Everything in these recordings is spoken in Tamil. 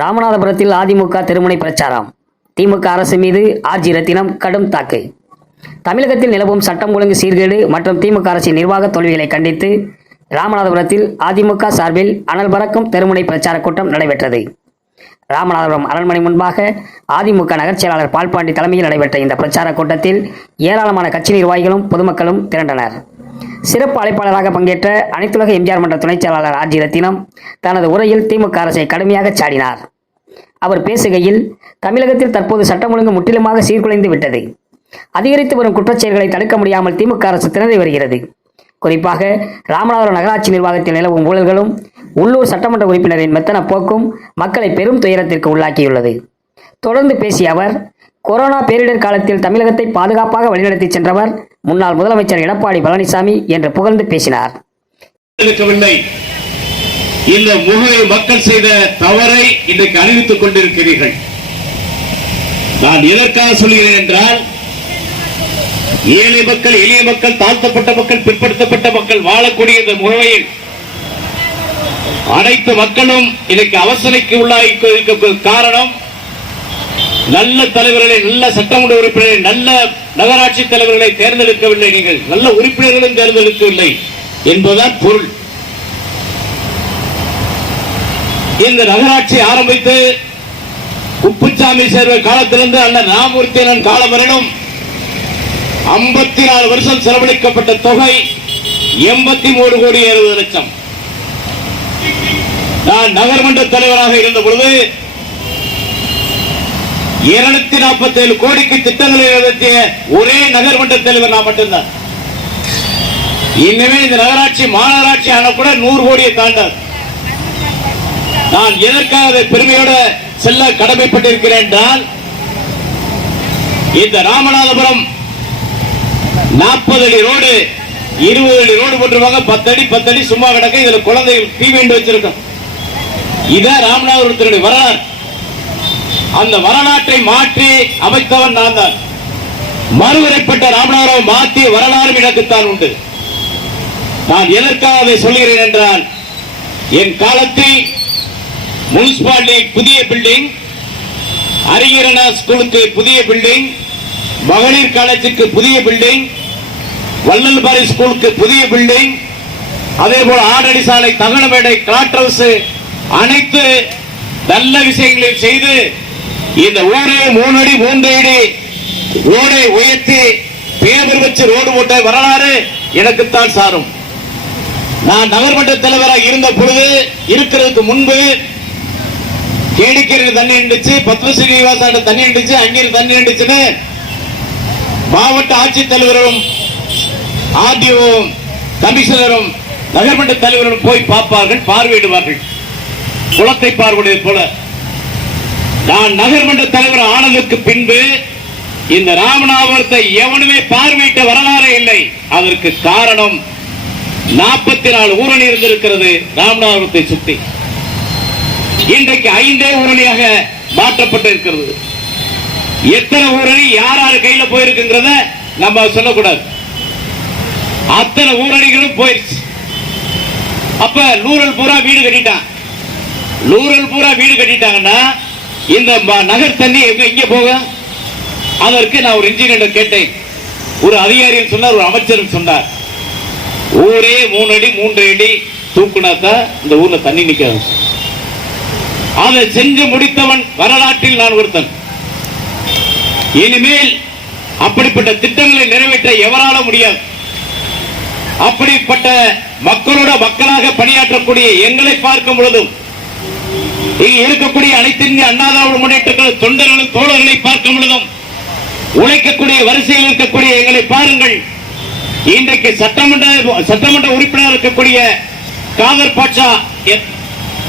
ராமநாதபுரத்தில் அதிமுக தெருமுனை பிரச்சாரம். திமுக அரசு மீது ஆர்ஜி ரத்தினம் கடும் தாக்கு. தமிழகத்தில் நிலவும் சட்டம் ஒழுங்கு சீர்கேடு மற்றும் திமுக அரசின் நிர்வாக தோல்விகளை கண்டித்து ராமநாதபுரத்தில் அதிமுக சார்பில் அனல் பறக்கும் தெருமுனை பிரச்சார கூட்டம் நடைபெற்றது. ராமநாதபுரம் அரண்மனை முன்பாக அதிமுக நகர் செயலாளர் பால்பாண்டி தலைமையில் நடைபெற்ற இந்த பிரச்சார கூட்டத்தில் ஏராளமான கட்சி நிர்வாகிகளும் பொதுமக்களும் திரண்டனர். சிறப்பு அழைப்பாளராக பங்கேற்ற அனைத்துலக எம்ஜிஆர் மன்ற துணைச் செயலாளர் ஆர்ஜி ரத்தினம் தனது உரையில் திமுக அரசை கடுமையாக சாடினார். அவர் பேசுகையில், தமிழகத்தில் தற்போது சட்டம் ஒழுங்கு முற்றிலுமாக சீர்குலைந்து விட்டது. அதிகரித்து வரும் குற்றச்செயல்களை தடுக்க முடியாமல் திமுக அரசு திணறி வருகிறது. குறிப்பாக ராமநாதபுரம் நகராட்சி நிர்வாகத்தில் நிலவும் ஊழல்களும் உள்ளூர் சட்டமன்ற உறுப்பினரின் மெத்தன போக்கும் மக்களை பெரும் துயரத்திற்கு உள்ளாக்கியுள்ளது. தொடர்ந்து பேசிய அவர், கொரோனா பேரிடர் காலத்தில் தமிழகத்தை பாதுகாப்பாக வழிநடத்தி சென்றவர் முன்னாள் முதலமைச்சர் எடப்பாடி பழனிசாமி என்று புகழ்ந்து பேசினார். இந்த முகவை மக்கள் செய்த தவறை இன்றைக்கு அறிவித்துக் கொண்டிருக்கிறீர்கள். நான் எதற்காக சொல்கிறேன் என்றால், ஏழை மக்கள், எளிய மக்கள், தாழ்த்தப்பட்ட மக்கள், பிற்படுத்தப்பட்ட மக்கள் வாழக்கூடிய இந்த முகவையில் அனைத்து மக்களும் இன்னைக்கு அவசரைக்கு உள்ளாகி காரணம், நல்ல தலைவர்களை, நல்ல சட்டமன்ற உறுப்பினர்களை, நல்ல நகராட்சி தலைவர்களை தேர்ந்தெடுக்கவில்லை, நீங்கள் நல்ல உறுப்பினர்களும் தேர்ந்தெடுக்கவில்லை என்பதுதான் பொருள். இந்த நகராட்சி ஆரம்பித்து குப்புசாமி சேர்வை காலத்திலிருந்து அண்ணன் ராமமூர்த்தியின் காலம் வரணும் 54 வருஷம் செலவழிக்கப்பட்ட தொகை 83 கோடி 60 லட்சம். நான் நகர்மன்ற தலைவராக இருந்த பொழுது 247 கோடிக்கு திட்டங்களை நிறைவேற்றிய ஒரே நகர்மன்ற தலைவர் நான் மட்டும்தான். இனிமே இந்த நகராட்சி மாநகராட்சி ஆன கூட 100 கோடியை தாண்டாது. நான் எதற்காக பெருமையோட செல்ல கடமைப்பட்டிருக்கிறேன் என்றால், இந்த ராமநாதபுரம் 40 அடி ரோடு 20 அடி ரோடு போட்டுருவாங்க. 10 அடி சும்மா கிடக்க. இதுல குழந்தைகள் டிவி வச்சிருக்கோம். இதான் ராமநாதபுரத்தினுடைய வரலாறு. அந்த வரலாற்றை மாற்றி அமைத்தவன் நான் தான். மறுவரைப்பட்ட ராமநாதபுரம் மாற்றிய வரலாறு எனக்குத்தான் உண்டு. நான் எதற்காக அதை சொல்கிறேன் என்றால், என் காலத்தில் முனிசிபாலிட்டி புதிய பில்டிங், அரிகரணா ஸ்கூலுக்கு புதிய பில்டிங், மகளிர் காலேஜுக்கு புதிய பில்டிங், வள்ளல்பாரி ஸ்கூலுக்கு புதிய பில்டிங், அதே போல ஆடடி சாலை, தகனமேடை, கிளாட் ஹவுஸ், அனைத்து நல்ல விஷயங்களையும் செய்து இந்த ஊரே 3 அடி 3 அடி ரோடை உயர்த்தி பேவர் வச்சு ரோடு போட்ட வரலாறு எனக்குத்தான் சாரும். நான் நகர்மன்ற தலைவராக இருந்த பொழுது, இருக்கிறதுக்கு முன்பு கேடிக்கரையில் தண்ணி இருந்துச்சு, பத்மஸ்ரீனிவாசன் தண்ணி இருந்துச்சு, அங்கிருந்து தண்ணி இருந்துச்சுன்னு மாவட்ட ஆட்சித்தலைவரும் ஆர்டிஓவும் கமிஷனரும் நகர்மன்ற தலைவரும் போய் பார்ப்பார்கள், பார்வையிடுவார்கள், குளத்தை பார்வையிடுவது போல. நான் நகர்மன்ற தலைவர் ஆனதற்கு பின்பு இந்த ராமநாதபுரத்தை எவனுமே பார்வையிட்ட வரலாறு இல்லை. அதற்கு காரணம் 44 ஊரணி இருந்திருக்கிறது ராமநாதபுரத்தை சுற்றி. இன்றைக்கு 5 ஊரணியாக மாற்றப்பட்டு இருக்கிறது. எத்தனை ஊரணி யார் யார் கையில போயிருக்குங்கிறத நம்ம சொல்லக்கூடாது. அத்தனை ஊரணிகளும் போயிருச்சு. அப்ப ரூரல் பூரா வீடு கட்டிட்டான். ரூரல் பூரா வீடு கட்டிட்டாங்கன்னா இந்த நகர் தண்ணி எங்க போக? அதற்கு நான் ஒரு இன்ஜினியர் கேட்டேன். ஒரு அதிகாரியும் சொன்னார், ஒரு அமைச்சரும் சொன்னார், ஊரே 3 அடி 3 அடி தூக்குனாத்தான் இந்த ஊர்ல தண்ணி நிற்காது. அதை செஞ்சு முடித்தவன் வரலாற்றில் நான் ஒருத்தன். இனிமேல் அப்படிப்பட்ட திட்டங்களை நிறைவேற்ற எவரால முடியாது. அப்படிப்பட்ட மக்களோட மக்களாக பணியாற்றக்கூடிய எங்களை பார்க்கும் பொழுதும், இங்கு இருக்கக்கூடிய அனைத்து இந்திய அண்ணா திராவிட முன்னேற்ற கழக தொண்டர்களும் தோழர்களை பார்க்கும் பொழுதும், உழைக்கக்கூடிய வரிசையில் இருக்கக்கூடிய எங்களை பாருங்கள். இன்றைக்கு சட்டமன்ற உறுப்பினர் இருக்கக்கூடிய காதர் பாட்சா,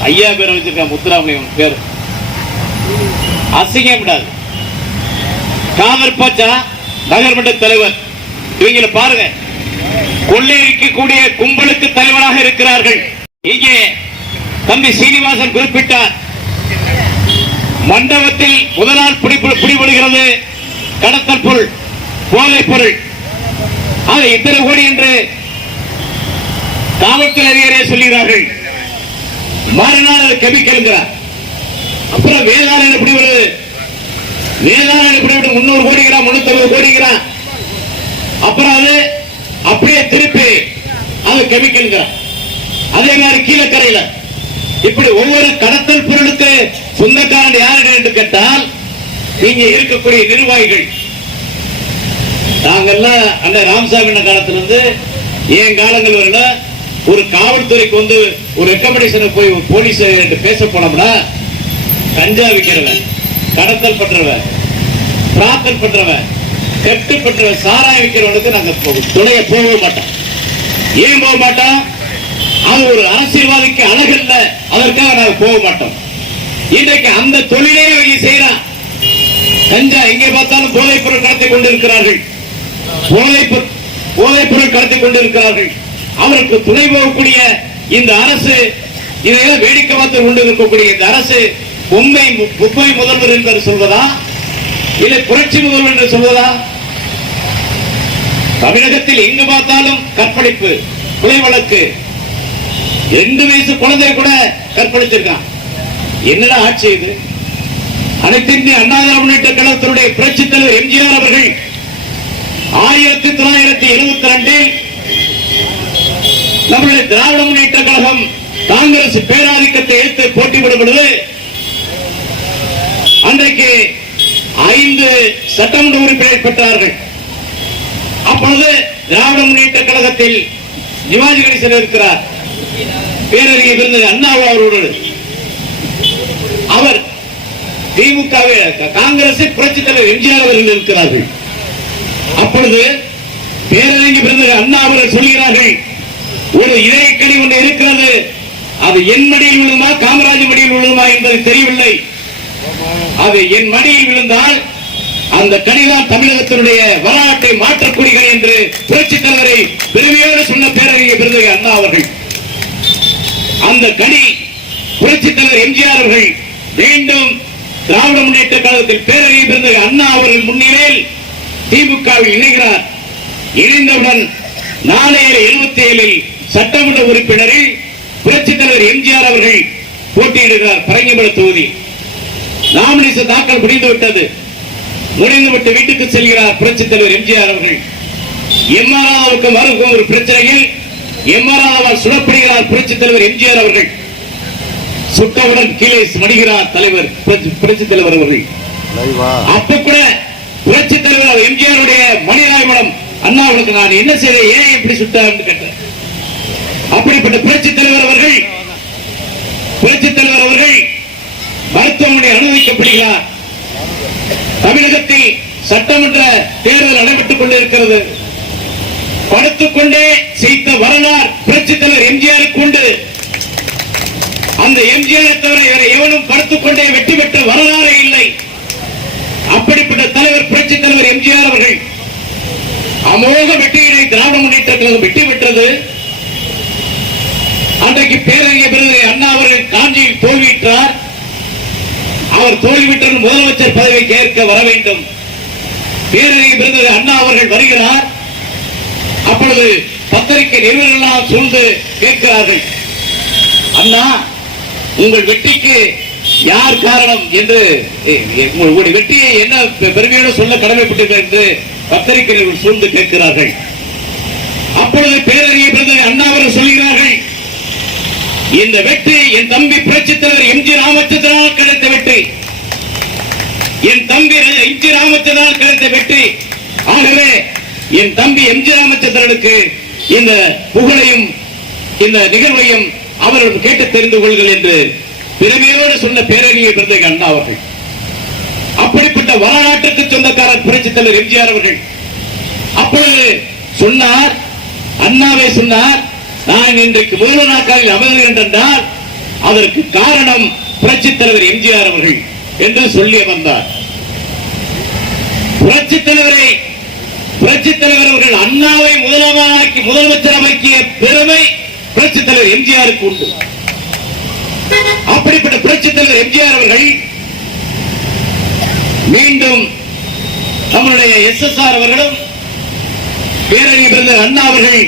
ஐயா பேர் வச்சிருக்க முத்துராமலிங்கம் பேர் அசிங்கம் விடாது. காதர் பாட்சா நகர்மன்ற தலைவர். இவங்களை பாருங்க, கொள்ளையடிக்கக்கூடிய கும்பலுக்கு தலைவராக இருக்கிறார்கள். இங்கே தம்பி சீனிவாசன் குறிப்பிட்டார், மண்டபத்தில் முதலால் பிடிபடுகிறது கடத்தல் பொருள், போதைப் பொருள். அது இத்தனை கோடி என்று காவல்துறை அதிகாரியே சொல்கிறார்கள். மறுநாள் அது கெமிக்கல். அப்புறம் வேதாளம் எப்படி வருது? வேதாளம் எப்படி 300 கோடிங்கிறான், 360 கோடிங்கிறான். அப்புறம் அது அப்படியே திருப்பி அது கெமிக்கல். அதே மாதிரி கீழக்கரையில இப்படி ஒவ்வொரு கடத்தல் பொருளுக்கு சொந்தக்காரன் யாரு என்று கேட்டால் இங்க இருக்கக்கூடிய நிர்வாகிகள். நாங்கெல்லாம் அந்த ராமசாமி காலத்திலிருந்து என் காலங்கள் வரல ஒரு காவல்துறைக்கு வந்து ஒரு ரெக்கமெண்டேஷன் போய் போலீஸ் பேச போனோம்னா கஞ்சா விற்கிறவன், கடத்தல் பண்றவன், பிரார்த்தல் பண்றவன், கெட்டு பண்றவன், சாராயம் விற்கிறவனுக்கு நாங்க துணைய போக மாட்டோம். ஏன் போக மாட்டோம்? அது ஒரு அரசியல்வாதிக்கு அழகல்ல, அதற்காக நாங்க போக மாட்டோம். இன்றைக்கு அந்த தொழிலே அவங்க செய்யறான். கஞ்சா எங்கே பார்த்தாலும் போதைப் பொருள் கடத்தி கொண்டிருக்கிறார்கள், போதைப் பொருள் கடத்தி கொண்டிருக்கிறார்கள். அவருக்கு துணை போகக்கூடிய இந்த அரசு, இதையெல்லாம் வேடிக்கை பார்த்து கொண்டிருக்கக்கூடிய இந்த அரசு பொம்மை முதல்வர் என்று சொல்வதா இல்லை புரட்சி முதல்வர் என்று சொல்வதா? தமிழகத்தில் எங்கு பார்த்தாலும் கற்பழிப்பு, கொலை வழக்கு. 2 வயசு குழந்தை கூட கற்பழிச்சிருக்கான். என்னடா ஆட்சி இது? அனைத்து இந்திய அண்ணா திராவிட முன்னேற்ற கழகத்தினுடைய புரட்சித் தலைவர் எம்ஜிஆர் அவர்கள் 1972 நம்முடைய திராவிட முன்னேற்ற கழகம் காங்கிரஸ் பேராதிக்கத்தை எதிர்த்து போட்டியிடும் பொழுது அன்றைக்கு 5 சட்டமன்ற உறுப்பினர் பெற்றார்கள். அப்பொழுது திராவிட முன்னேற்ற கழகத்தில் சிவாஜி கணேசன் இருக்கிறார், பேரறிஞர் விருந்தினர் அண்ணா அவரோடு. அவர் திமுக காங்கிரஸ் புரட்சித் தலைவர் எம்ஜிஆர் அவர்கள் இருக்கிறார்கள். அப்பொழுது பேரறிஞர் விருந்தினர் அண்ணா அவர்கள் சொல்கிறார்கள், ஒரு இதயக்கடி ஒன்று இருக்கிறது, அது என் மடியில் விழுமா காமராஜ் மடியில் விழுமா என்பது தெரியவில்லை. அது என் மடியில் விழுந்தால் அந்த கடிதான் தமிழகத்தினுடைய வரலாற்றை மாற்றக்கூடியது என்று புரட்சித் தலைவரை பெருமையோடு சொன்ன பேரறிஞர் விருந்தினர் அண்ணா அவர்கள். அந்த கடி புரட்சித் தலைவர் எம்ஜிஆர் அவர்கள் மீண்டும் திராவிட முன்னேற்ற கழகத்தில் பேரறிஞர் விருந்தினர் அண்ணா அவர்கள் முன்னிலையில் திமுகவில் இணைகிறார். இணைந்தவுடன் 477 சட்டமன்ற உறுப்பினரில் புரட்சித் தலைவர் எம்ஜிஆர் அவர்கள் போட்டியிடுகிறார். பரங்கிமலை தொகுதி நாமினேஷன் தாக்கல் முடிந்துவிட்டது. முடிந்துவிட்டு வீட்டுக்கு செல்கிறார் புரட்சித் தலைவர் எம்ஜிஆர் அவர்கள். எம்ஆர்ஆவுக்கும் வருகும் ஒரு பிரச்சனையில் எம்ஆர்ஆவால் சுடப்படுகிறார் புரட்சித் தலைவர் எம்ஜிஆர் அவர்கள். சுட்டவுடன் கீழே மடிகிறார் தலைவர் புரட்சித் தலைவர் அவர்கள். அப்ப கூட புரட்சித் தலைவர் எம்ஜிஆருடைய மணிராய்மடம் அண்ணாவுக்கு நான் என்ன செய்த, ஏன் இப்படி சுட்டார் கேட்டார். அப்படிப்பட்ட புரட்சித் தலைவர் அவர்கள் மருத்துவமனை அனுமதிக்கப்படுகிறார். தமிழகத்தில் சட்டமன்ற தேர்தல் நடைபெற்றுக் கொண்டிருக்கிறது. படுத்துக்கொண்டே செய்த வரலாறு புரட்சித் தலைவர் எம்ஜிஆருக்கு உண்டு. அந்த எம்ஜிஆர் தவிர இவரை எவனும் படுத்துக்கொண்டே வெற்றி பெற்ற வரலாறு இல்லை. அப்படிப்பட்ட தலைவர் புரட்சித் தலைவர் எம்ஜிஆர் அவர்கள் அமோக வெற்றியினை திராவிட முன்னேற்ற கழகம் வெற்றி பெற்றது. அன்றைக்கு பேரறிஞர் விருந்தினர் அண்ணா அவர்கள் காஞ்சியில் தோல்வியிட்டார். அவர் தோல்வியுற்ற முதலமைச்சர் பதவியை கேட்க வர வேண்டும். பேரறிஞர் விருந்தினர் அண்ணா அவர்கள் வருகிறார். அப்பொழுது பத்திரிகை நிறுவனங்கள் சூழ்ந்து கேட்கிறார்கள், அண்ணா உங்கள் வெற்றிக்கு யார் காரணம் என்று, உங்களுடைய வெற்றியை என்ன பெருமையோடு சொல்ல கடமைப்பட்டீர்கள் என்று பத்திரிகை நிறுவனம் சூழ்ந்து கேட்கிறார்கள். அப்பொழுது பேரறிஞர் விருந்தினர் அண்ணா அவர்கள் சொல்கிறார்கள், இந்த வெற்றி என் தம்பி புரட்சித் தலைவர் எம்ஜி ராமச்சந்திரனால் கிடைத்த வெற்றி, என் தம்பி எம்ஜி ராமச்சந்திரனால் கிடைத்த வெற்றி. ஆகவே என் தம்பி எம்ஜி ராமச்சந்திரனுக்கு இந்த புகழையும் இந்த நிகழ்வையும் அவர்கள் கேட்டு தெரிந்து கொள்கள் என்று பெருமையோடு சொன்ன பேரறிஞர் விருந்தினர் அண்ணா அவர்கள். அப்படிப்பட்ட வரலாற்றுக்கு சொந்தக்காரர் புரட்சித் தலைவர் எம்ஜிஆர் அவர்கள். அப்பொழுது சொன்னார், அண்ணாவை சொன்னார், நான் இன்றைக்கு முதல்வர் நாற்காலில் அமர்கிறேன் என்றால் அதற்கு காரணம் புரட்சித் தலைவர் எம்ஜிஆர் அவர்கள் என்று சொல்லி வந்தார். புரட்சித் தலைவர் அவர்கள் அண்ணாவை முதலமைச்சரமாக்கிய பெருமை புரட்சித் தலைவர் எம்ஜிஆருக்கு உண்டு. அப்படிப்பட்ட புரட்சித் தலைவர் எம்ஜிஆர் அவர்கள் மீண்டும் நம்முடைய SSR அவர்களும் பேரறிஞர் விருந்தினர் அண்ணா அவர்கள்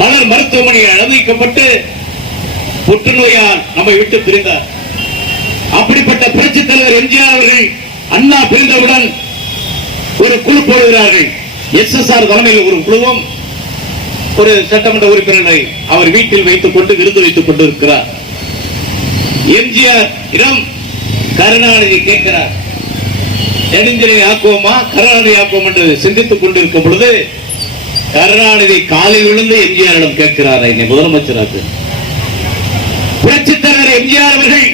மலர் மருத்துவமனையில் அனுமதிக்கப்பட்டு புற்றுநோயால் நம்மை விட்டு பிரிந்தார். அப்படிப்பட்ட புரட்சி தலைவர் எம்ஜிஆர் அவர்கள் அண்ணா பிரிந்தவுடன் ஒரு குழு போடுகிறார்கள். SSR தலைமையில் ஒரு குழுவும் ஒரு சட்டமன்ற உறுப்பினரை அவர் வீட்டில் வைத்துக் கொண்டு விருது வைத்துக் கொண்டிருக்கிறார். எம்ஜிஆர் இடம் கருணாநிதி கேட்கிறார், நெடுஞ்சலை ஆக்குவோமா கருணாநிதி ஆக்குவோம் என்று சிந்தித்துக் கொண்டிருக்கும் பொழுது கருணாநிதி காலில் விழுந்து எம்ஜிஆரிடம் கேட்கிறார், என்னை முதலமைச்சராக. புரட்சித் தலைவர் எம்ஜிஆர் அவர்கள்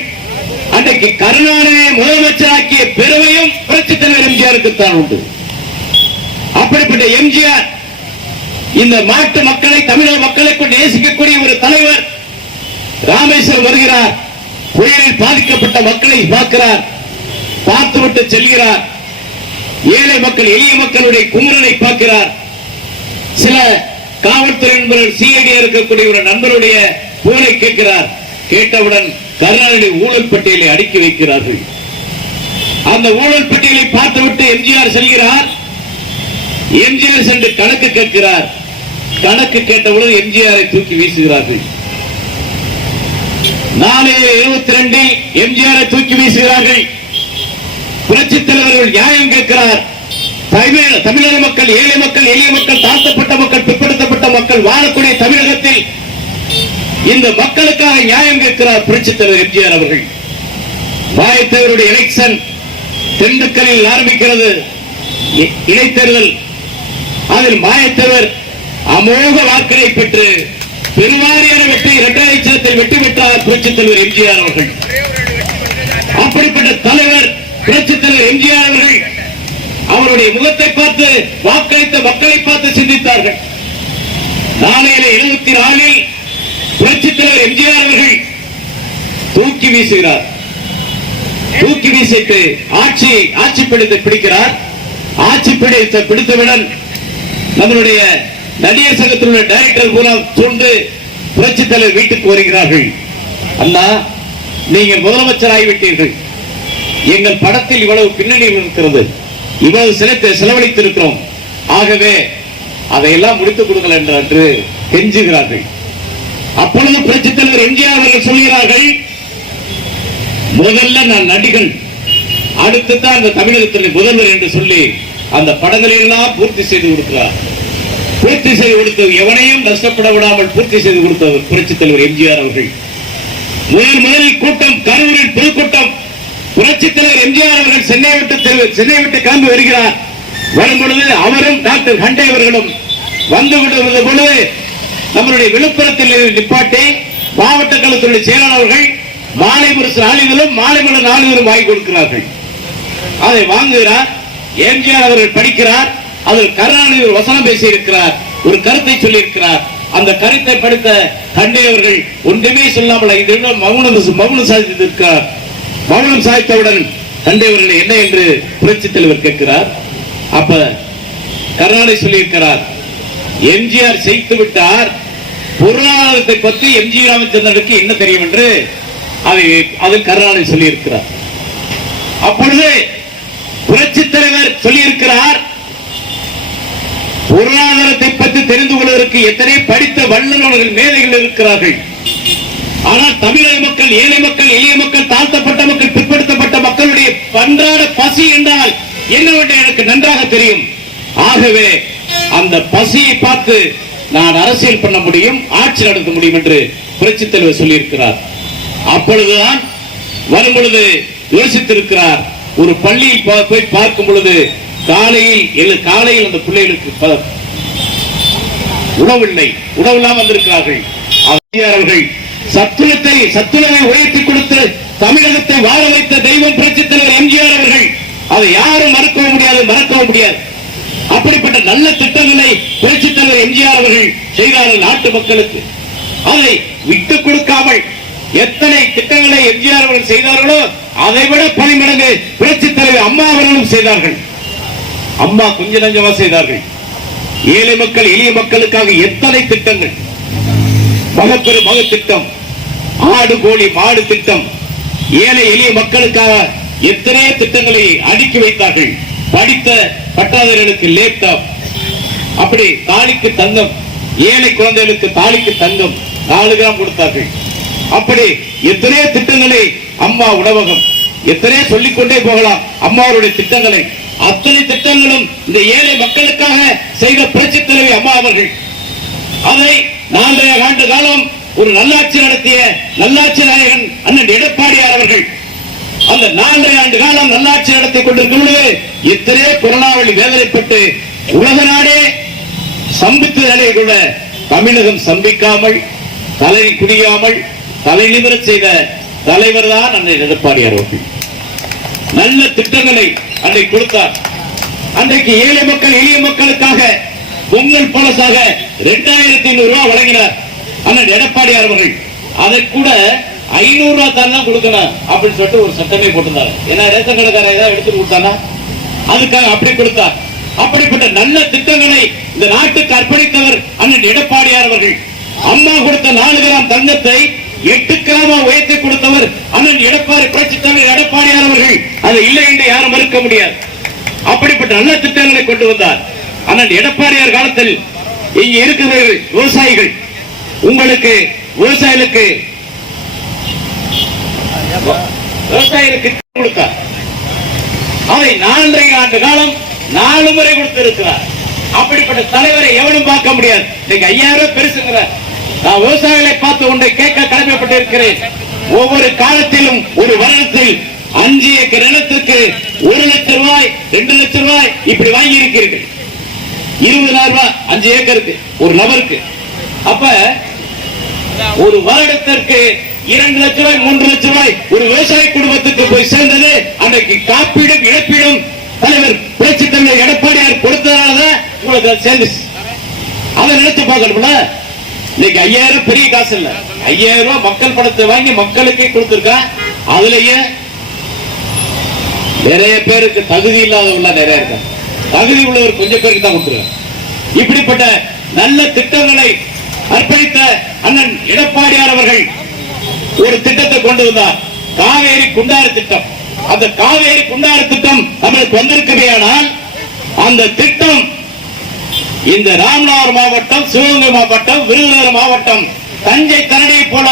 அன்றைக்கு கருணாநிதியை முதலமைச்சராக்கிய பெருமையும் புரட்சித் தலைவர் எம்ஜிஆருக்கு தான் உண்டு. அப்படிப்பட்ட எம்ஜிஆர் இந்த நாட்டு மக்களை, தமிழக மக்களை கொண்டு நேசிக்கக்கூடிய ஒரு தலைவர். ராமேஸ்வரம் வருகிறார், புயலில் பாதிக்கப்பட்ட மக்களை பார்க்கிறார், பார்த்துவிட்டு செல்கிறார். ஏழை மக்கள், எளிய மக்களுடைய குமுறலை பார்க்கிறார். சில காவல்துறை நண்பர்கள், சிஐடி இருக்கக்கூடிய ஒரு நண்பருடைய போனை கேட்கிறார். கேட்டவுடன் கருணாநிதி ஊழல் பட்டியலை அடுக்கி வைக்கிறார்கள். அந்த ஊழல் பட்டியலை பார்த்துவிட்டு எம்ஜிஆர் செல்கிறார். எம்ஜிஆர் சென்று கணக்கு கேட்கிறார். கணக்கு கேட்டவுடன் எம்ஜிஆரை தூக்கி வீசுகிறார்கள். 4/22 எம்ஜிஆரை தூக்கி வீசுகிறார்கள். புரட்சித் தலைவர்கள் நியாயம் கேட்கிறார். தமிழக மக்கள், ஏழை மக்கள், எளிய மக்கள், தாழ்த்தப்பட்ட மக்கள், பிற்படுத்தப்பட்ட மக்கள் வாழக்கூடிய தமிழகத்தில் இந்த மக்களுக்காக நியாயம் கேட்கிறார் புரட்சித் தலைவர் எம்ஜிஆர் அவர்கள். மாயத்தேவருடைய எலெக்ஷன் திண்டுக்கல்லில் ஆரம்பிக்கிறது, இடைத்தேர்தல். அதில் மாயத்தேவர் அமோக வாக்களை பெற்று பெருவாரியான வெற்றி, இரட்டை இலட்சத்தில் வெற்றி பெற்றார் புரட்சித் தலைவர் எம்ஜிஆர் அவர்கள். அப்படிப்பட்ட தலைவர் புரட்சித் தலைவர் எம்ஜிஆர் அவர்கள் அவருடைய முகத்தை பார்த்து, வாக்களித்த மக்களை பார்த்து சிந்தித்தார்கள். 4/74 புரட்சித் தலைவர் எம்ஜிஆர் அவர்கள் தூக்கி வீசுகிறார். தூக்கி வீசிட்டு ஆட்சி பிடிக்கிறார். ஆட்சி பிடித்தவுடன் நம்மளுடைய நடிகர் சங்கத்தில் உள்ள டைரக்டர் மூலம் சூழ்ந்து புரட்சித் தலைவர் வீட்டுக்கு வருகிறார்கள். அண்ணா, நீங்கள் முதலமைச்சர் ஆகிவிட்டீர்கள், எங்கள் படத்தில் இவ்வளவு பின்னணி இருக்கிறது, இவ்வளவு செலவழித்திருக்கிறோம், ஆகவே அதையெல்லாம் முடித்துக் கொடுங்கள் என்று கெஞ்சுகிறார்கள். அப்பொழுது புரட்சித் தலைவர் எம்ஜிஆர் அவர்கள் சொல்கிறார்கள், முதல்ல நான் நடிகன், அடுத்து தான் இந்த தமிழகத்தில் முதல்வர் என்று சொல்லி அந்த படங்களை எல்லாம் பூர்த்தி செய்து கொடுக்கிறார். பூர்த்தி செய்து கொடுத்து எவனையும் நஷ்டப்பட விடாமல் பூர்த்தி செய்து கொடுத்தவர் புரட்சித் தலைவர் எம்ஜிஆர் அவர்கள். முதலில் கூட்டம், கரூரில் பொதுக்கூட்டம். புரட்சித் தலைவர் எம்ஜிஆர் அவர்கள் சென்னை விட்டு கிளம்பி வருகிறார். வரும் பொழுது அவரும் டாக்டர் ஹண்டே அவர்களும் வந்து கொண்டிருந்த பொழுது நம்மளுடைய விழுப்புரத்தில் நிப்பாட்டி மாவட்ட கழகத்துடைய செயலாளர்கள் மாலை முரசு நாளிதழும் மாலை மலர் நாளிதழும் வாங்கி கொடுக்கிறார்கள். அதை வாங்குகிறார். எம்ஜிஆர் அவர்கள் படிக்கிறார். அதில் கருணாநிதி ஒரு வசனம் பேசி இருக்கிறார், ஒரு கருத்தை சொல்லி இருக்கிறார். அந்த கருத்தை படித்த கண்டே அவர்கள் ஒன்றுமே சொல்லாமல் மௌனம் சாதித்திருக்கிறார். மௌனம் சாதித்தவுடன் கண்டே அவர்கள் என்ன என்று புரட்சித் தலைவர் கேட்கிறார். அப்ப கருணாநிதி சொல்லி இருக்கிறார், எம்ஜிஆர் செய்து விட்டார், பொருளாதாரத்தை பற்றி எம்ஜி ராமச்சந்திரனுக்கு என்ன தெரியும் என்று அதில் கருணாநிதி சொல்லி இருக்கிறார். அப்பொழுது புரட்சித் தலைவர் சொல்லி இருக்கிறார், பொருளாதாரத்தை பற்றி தெரிந்து கொள்வதற்கு எத்தனை படித்த வல்லுநர்கள், மேதைகள் இருக்கிறார்கள். ஆனால் தமிழக மக்கள், ஏழை மக்கள், எளிய மக்கள், தாழ்த்தப்பட்ட மக்கள், பிற்படுத்தப்பட்ட மக்களுடைய அன்றாட பசி என்றால் என்னவென்று எனக்கு நன்றாக தெரியும். ஆகவே அந்த பசியை பார்த்து நான் அரசியல் பண்ண முடியும், ஆட்சி நடத்த முடியும் என்று புரட்சித் தலைவர் சொல்லியிருக்கிறார். அப்பொழுதுதான் வரும் பொழுது யோசித்திருக்கிறார். ஒரு பள்ளியில் போய் பார்க்கும் பொழுது காலையில் அந்த பிள்ளைகளுக்கு உணவில்லை, உணவில்லாமல் வந்திருக்கிறார்கள். அவர்கள் சத்துணவை உயர்த்தி கொடுத்து தமிழகத்தை வாழ வைத்த தெய்வம் புரட்சித் தலைவர் எம்ஜிஆர் அவர்கள். அதை யாரும் மறக்கவும் முடியாது. அப்படிப்பட்ட நல்ல திட்டங்களை புரட்சித் தலைவர் எம்ஜிஆர் அவர்கள் செய்தார்கள் நாட்டு மக்களுக்கு. அதை விட்டுக் கொடுக்காமல் எத்தனை திட்டங்களை எம்ஜிஆர் அவர்கள் செய்தார்களோ அதை விட 10 மடங்கு புரட்சித் தலைவர் அம்மா அவர்களும் செய்தார்கள். அம்மா கொஞ்ச நஞ்சமா செய்தார்கள். ஏழை மக்கள், எளிய மக்களுக்காக எத்தனை திட்டங்கள், மகப்பெரு மக திட்டம், ஆடு கோழி மாடு திட்டம், ஏழை எளிய மக்களுக்காக எத்தனை திட்டங்களை அடுக்கி வைத்தார்கள். படித்த பட்டாதாரிகளுக்கு லேப்டாப், அப்படி தாலிக்கு தங்கம், ஏழை குழந்தைகளுக்கு தாலிக்கு தங்கம் 4 கிராம் கொடுத்தார்கள். அப்படி எத்தனையோ திட்டங்களை அம்மா உணவகம் எத்தனையோ சொல்லிக்கொண்டே போகலாம் அம்மாவுடைய திட்டங்களை. அத்தனை திட்டங்களும் இந்த ஏழை மக்களுக்காக செய்த புரட்சி தலைவி அம்மா அவர்கள். அதை 4.5 ஆண்டு காலம் ஒரு நல்லாட்சி நடத்திய நல்லாட்சி நாயகன் அண்ணன் எடப்பாடியார் அவர்கள் அந்த 4.5 ஆண்டு காலம் நல்லாட்சி நடத்தி கொண்டிருக்கும் பொழுது எத்தனையோ கொரோனாவில் வேதனைப்பட்டு உலக நாடே சம்பித்த நிலையை கூட தமிழகம் சம்பிக்காமல் தலை குடியாமல் தலை நிமிர செய்த தலைவர் தான் அண்ணன் எடப்பாடியார் அவர்கள். நல்ல திட்டங்களை அன்றைக்கு கொடுத்தார். அன்றைக்கு ஏழை மக்கள் எளிய மக்களுக்காக பொங்கல் பலசாக 2500 ரூபாய் வழங்கினார் அண்ணன் எடப்பாடியார் அவர்கள். அதை கூட 500 ரூபாய் தான் கொடுக்கணும் அப்படின்னு சொல்லிட்டு ஒரு சட்டமே போட்டிருந்தார். ஏன்னா ரேஷன் கடைக்காரர் ஏதாவது எடுத்துட்டு கொடுத்தானா அதுக்காக அப்படி கொடுத்தார். அப்படிப்பட்ட நல்ல திட்டங்களை இந்த நாட்டுக்கு அர்ப்பணித்தவர் அண்ணன் எடப்பாடியார் அவர்கள். அம்மா கொடுத்த 4 கிராம் தங்கத்தை 8 கிராமா உயர்த்தி கொடுத்தவர் அண்ணன் எடப்பாடி புரட்சி தலைவர் எடப்பாடியார் அவர்கள். அது இல்லை என்று யாரும் மறுக்க முடியாது. அப்படிப்பட்ட நல்ல திட்டங்களை கொண்டு வந்தார் அண்ணன் எடப்பாடியார் காலத்தில். இங்க இருக்கிற விவசாயிகள் உங்களுக்கு விவசாயிகளுக்கு கொடுத்தார். அதை 4.5 ஆண்டு காலம் 4 முறை கொடுத்திருக்கிறார். அப்படிப்பட்ட தலைவரை எவனும் பார்க்க முடியாது. நீங்க 5000 ரூபாய் பெருசுங்கிறார். நான் விவசாயிகளை பார்த்து ஒன்றை கேட்க கடமைப்பட்டிருக்கிறேன். ஒவ்வொரு காலத்திலும் ஒரு வருடத்தில் 5 ஏக்கர் நிலத்துக்கு 1 லட்சம் ரூபாய் 2 லட்சம் ரூபாய் இப்படி வாங்கி இருக்கிறீர்கள். 20,000 ரூபாய் 5 ஏக்கருக்கு ஒரு நபருக்கு. அப்ப ஒரு வருடத்திற்கு 2 லட்சம் ரூபாய் 3 லட்சம் ரூபாய் ஒரு விவசாய குடும்பத்துக்கு போய் சேர்ந்தது. அன்றைக்கு காப்பீடும் இழப்பீடும் தலைவர் புரட்சி தலைவர் எடப்பாடியார் கொடுத்ததாலதான் உங்களுக்கு சேர்ந்துச்சு. அதை நினைச்சு பார்க்கணும்ல. இன்னைக்கு 5000 பெரிய காசு இல்ல. 5000 ரூபாய் மக்கள் பணத்தை வாங்கி மக்களுக்கே கொடுத்திருக்கா. அதுலயே நிறைய பேருக்கு தகுதி இல்லாதவங்க நிறைய இருக்க, தகுதி உள்ளவர் கொஞ்சம் பேருக்கு தான் கொடுத்துருக்காங்க. இப்படிப்பட்ட நல்ல திட்டங்களை அர்ப்பணித்த அண்ணன் எடப்பாடியார் அவர்கள் ஒரு திட்டத்தை கொண்டு வந்தார். காவேரி குண்டாறு திட்டம். அந்த காவேரி குண்டாறு திட்டம் நம்மளுக்கு வந்திருக்கிறேனால் அந்த திட்டம் இந்த ராமநாதபுரம் மாவட்டம், சிவகங்கை மாவட்டம், விருதுநகர் மாவட்டம், தஞ்சை தரணியை போல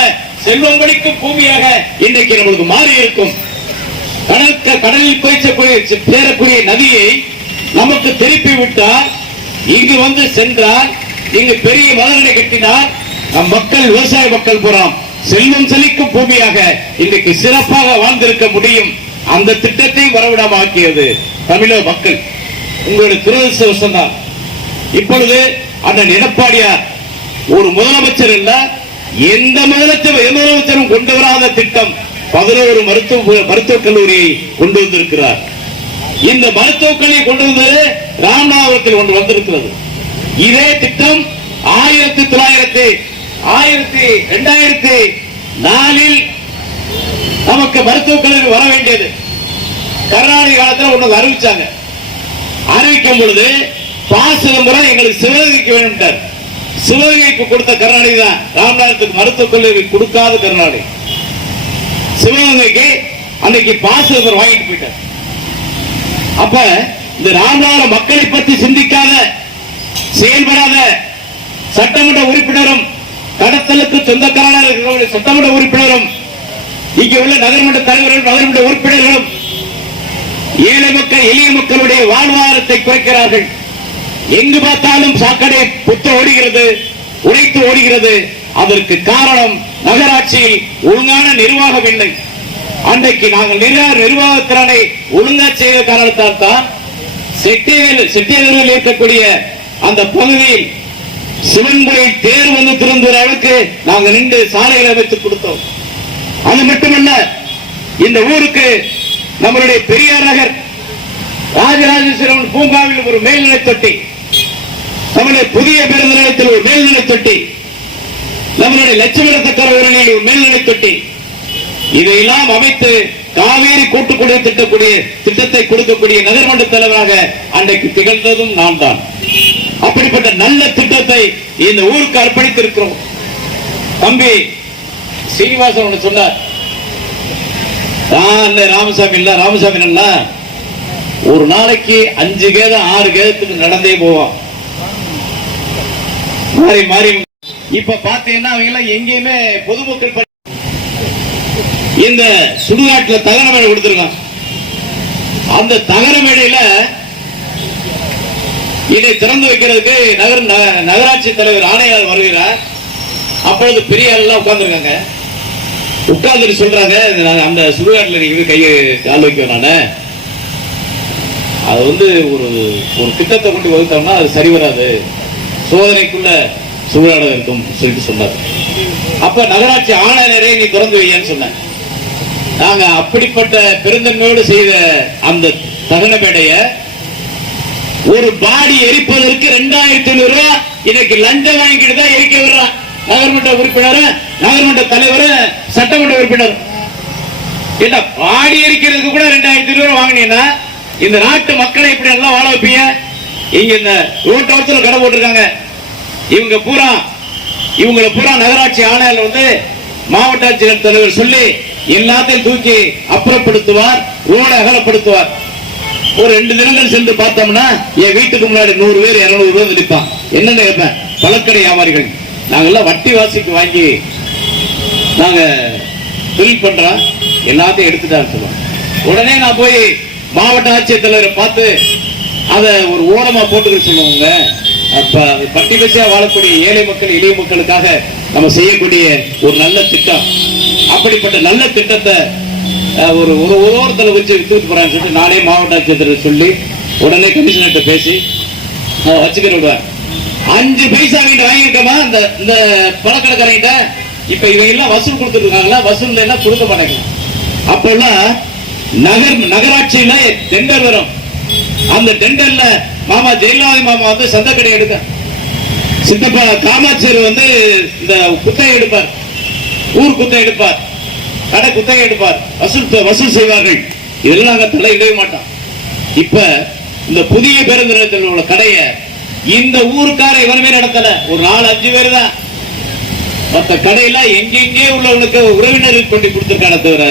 செல்வம் படிக்கும் பூமியாக இன்றைக்கு நம்மளுக்கு மாறி இருக்கும். கடலில் சேரக்கூடிய நதியை நமக்கு திருப்பி விட்டால், இங்கு வந்து சென்றால், இங்கு பெரிய மதங்களை கட்டினால் நம் மக்கள் விவசாய மக்கள் புறம் செல்வம் செழிக்கும் பூமியாக இன்றைக்கு சிறப்பாக வாழ்ந்திருக்க முடியும். அந்த திட்டத்தை வரவிடமாக்கியது தமிழக மக்கள். உங்களுடைய துரதிர்ஷ்டவசம் தான் இப்பொழுது அண்ணன் எடப்பாடியார் ஒரு முதலமைச்சர் இல்ல, எந்த முதலமைச்சரும் கொண்டு வராத திட்டம் 11 மருத்துவக் கல்லூரியை கொண்டு வந்திருக்கிறார். இந்த மருத்துவக் கல்லூரியை கொண்டு வந்தது ராமநாதபுரத்தில் ஒன்று வந்திருக்கிறது. இதே திட்டம் 2004 நமக்கு மருத்துவக் கல்லூரி வர வேண்டியது. கருணாநிதி காலத்தில் ஒன்று அறிவிச்சாங்க. அறிவிக்கும் பொழுது பாசிதம்பர எங்களுக்கு சிவகங்கைக்கு வேண்டும். சிவகங்கைக்கு கொடுத்த கருணாநிதி தான் ராமநாதபுரத்துக்கு மருத்துவக் கல்லூரி கொடுக்காத கருணாநிதி. சிவகங்கைக்கு அன்னைக்கு பாசிதம்பரம் வாங்கிட்டு போயிட்டார். அப்ப இந்த ராமநாதபுரம் மக்களை பற்றி சிந்திக்காத செயல்படாத சட்டமன்ற உறுப்பினரும் கடத்தலுக்கு சொந்தக்காரராக இருக்கிற சட்டமன்ற உறுப்பினரும் இங்கே உள்ள நகர்மன்ற தலைவர்கள் நகர்மன்ற உறுப்பினர்களும் ஏழை மக்கள் எளிய மக்களுடைய வாழ்வாதாரத்தை குறைக்கிறார்கள். எங்கு பார்த்தாலும் சாக்கடை புத்த ஓடுகிறது, உடைத்து ஓடுகிறது. அதற்கு காரணம் நகராட்சியில் ஒழுங்கான நிர்வாகம் இல்லை. அன்றைக்கு நாங்கள் நிர்வாகத்திறனை ஒழுங்கா செய்த காரணத்தால் தான் செட்டியவர்கள் இருக்கக்கூடிய அந்த பகுதியில் சிவன் கோயில் தேர் வந்து திறந்த அளவுக்கு நாங்கள் நின்று சாலைகளை அமைத்து கொடுத்தோம். அது மட்டுமல்ல, இந்த ஊருக்கு நம்மளுடைய பெரியார் நகர் ராஜராஜேஸ்வரன் பூங்காவில் ஒரு மேல்நிலை தொட்டி, நம்முடைய புதிய பேருந்து நிலையத்தில் ஒரு மேல்நிலை தொட்டி, நம்மளுடைய லட்சுமணத்தக்கரவரணியில் ஒரு மேல்நிலை தொட்டி, இதையெல்லாம் அமைத்து காவேரி கூட்டுக்குடிய திட்டத்தை கொடுக்கக்கூடிய நகர்மன்ற தலைவராக அன்றைக்கு திகழ்ந்ததும் நான் தான். அப்படிப்பட்ட நல்ல திட்டத்தை இந்த ஊருக்கு அர்ப்பணித்திருக்கிறோம். தம்பி சீனிவாசன் சொன்னார், ராமசாமி இல்ல, ராமசாமி இல்ல, ஒரு நாளைக்கு 5 கேதம் 6 கேதத்துக்கு நடந்தே போவான். மாறி மாறி இப்ப பாத்தீங்கன்னா அவங்க எல்லாம் எங்கேயுமே பொதுமக்கள் இந்த சுடுகாட்டுல தகன மேடை கொடுத்திருக்கான். அந்த தகன மேடையில இதை திறந்து வைக்கிறதுக்கு நகராட்சி தலைவர் ஆணையாளர் வருகிறார். அப்பொழுது பெரிய ஆள் உட்கார்ந்துருக்காங்க. உட்கார்ந்து சொல்றாங்க, அந்த சுடுகாட்டுல நீங்க கையை கால் வைக்க நானு அது ஒரு ஒரு திட்டத்தை கொண்டு வகுத்தோம்னா அது சரி வராது, சோதனைக்குள்ள சூழலாக இருக்கும் சொல்லிட்டு சொன்னார். அப்ப நகராட்சி ஆணையரே நீ திறந்து வையன்னு சொன்னாங்க. நாங்க அப்படிப்பட்ட பெருந்தன்மையோடு செய்த அந்த தகன மேடைய ஒரு பாடி எரிப்பதற்கு 2500 ரூபாய் இன்னைக்கு லஞ்சம் வாங்கிட்டு தான் எரிக்க விடுறான். நகர்மன்ற உறுப்பினர், நகர்மன்ற தலைவர், சட்டமன்ற உறுப்பினர். பாடி எரிக்கிறதுக்கு கூட 2500 ரூபாய் வாங்கினீங்கன்னா இந்த நாட்டு மக்களை இப்படி எல்லாம் வாழ வைப்பீங்க? இங்க இந்த ரோட்டோரத்துல கடை போட்டிருக்காங்க. இவங்களை பூரா நகராட்சி ஆணையர் மாவட்ட ஆட்சியர் தலைவர் சொல்லி எல்லாத்தையும் தூக்கி அப்புறப்படுத்துவார், ரோடை அகலப்படுத்துவார். ஒரு 2 தினங்கள் சென்று பார்த்தோம்னா என் வீட்டுக்கு முன்னாடி 100 பேர் 200 பேர் நிற்பான். என்னன்னு கேட்பேன், பழக்கடை வியாபாரிகள். நாங்கெல்லாம் வட்டி வாசிக்கு வாங்கி நாங்க தொழில் பண்றோம், எல்லாத்தையும் எடுத்துட்டான்னு சொல்லுவாங்க. உடனே நான் போய் மாவட்ட ஆட்சியர் தலைவரை பார்த்து அதை ஒரு ஓரமா போட்டுக்க சொல்லுவாங்க. அப்ப பட்டி பசியா வாழக்கூடிய ஏழை மக்கள் எளிய மக்களுக்காக நம்ம செய்யக்கூடிய ஒரு நல்ல திட்டம். அப்படிப்பட்ட நல்ல திட்டத்தை ஒரு ஓரத்தில் வச்சு வித்துட்டு போறான்னு சொல்லிட்டு நானே மாவட்ட ஆட்சியர் சொல்லி உடனே கமிஷனர்கிட்ட பேசி வச்சுக்கிறேன். 5 பைசா வாங்கிட்டோமா இந்த பழக்கடைக்காரங்கிட்ட. இப்ப இவங்க எல்லாம் வசூல் கொடுத்துட்டு இருக்காங்களா, வசூல் என்ன கொடுக்க மாட்டாங்க. அப்பெல்லாம் நகராட்சியில டெண்டர் வரும். அந்த டெண்டர்ல மாமா ஜெயலலிதா மாமா சந்தக்கடை எடுக்க, சித்தப்பா காமாட்சியர் இந்த குத்தகை எடுப்பார், ஊர் குத்தகை எடுப்பார், கடை குத்தகை எடுப்பார், வசூல் செய்வார்கள். இதெல்லாம் நாங்க தலையிடவே மாட்டோம். இப்ப இந்த புதிய பேருந்து நிலையத்தில் உள்ள கடையை இந்த ஊருக்கார இவனுமே நடத்தல, ஒரு 4-5 பேர் தான். மற்ற கடையில எங்கெங்கே உள்ளவனுக்கு உறவினர்கள் கொண்டு கொடுத்திருக்கான தவிர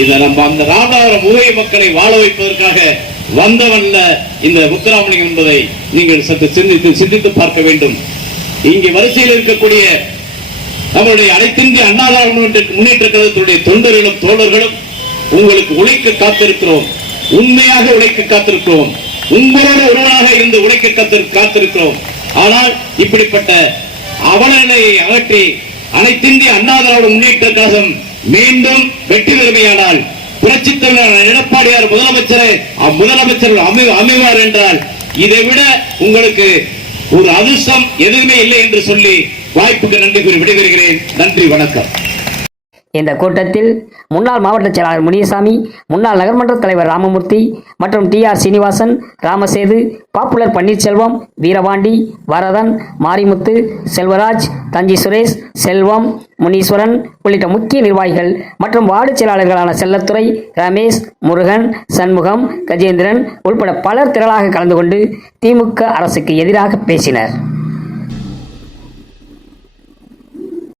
இதை நம்ம அந்த ராமநாதபுரம் ஊழிய மக்களை வாழ வைப்பதற்காக வந்தவன்ல இந்த முத்துராமலிங்கம் என்பதை நீங்கள் சற்று சிந்தித்து பார்க்க வேண்டும். இங்கே வரிசையில் இருக்கக்கூடிய நம்மளுடைய அனைத்திந்திய அண்ணா திராவிட முன்னேற்ற கழகத்துடைய தொண்டர்களும் தோழர்களும் உங்களுக்கு உழைக்க காத்திருக்கிறோம், உண்மையாக உழைக்க காத்திருக்கிறோம், உங்களோட ஒருவனாக இருந்து உழைக்க காத்திருக்கிறோம். ஆனால் இப்படிப்பட்ட அவலங்களை அகற்றி அனைத்திந்திய அண்ணா திராவிட முன்னேற்ற கழகம் மீண்டும் வெற்றி பெறுமையானால் புரட்சி தலைவர் எடப்பாடியார் முதலமைச்சர் அமைவார் என்றால் இதை விட உங்களுக்கு ஒரு அதிர்ஷ்டம் எதுவுமே இல்லை என்று சொல்லி வாய்ப்புக்கு நன்றி கூறி விடைபெறுகிறேன். நன்றி, வணக்கம். இந்த கூட்டத்தில் முன்னாள் மாவட்ட செயலாளர் முனியசாமி, முன்னாள் நகர்மன்ற தலைவர் ராமமூர்த்தி மற்றும் TR சீனிவாசன், ராமசேது, பாப்புலர் பன்னீர்செல்வம், வீரபாண்டி, வரதன், மாரிமுத்து, செல்வராஜ், தஞ்சி சுரேஷ், செல்வம், முனீஸ்வரன் உள்ளிட்ட முக்கிய நிர்வாகிகள் மற்றும் வார்டு செயலாளர்களான செல்லத்துறை, ரமேஷ், முருகன், சண்முகம், கஜேந்திரன் உள்பட பலர் திரளாக கலந்து கொண்டு திமுக அரசுக்கு எதிராக பேசினர்.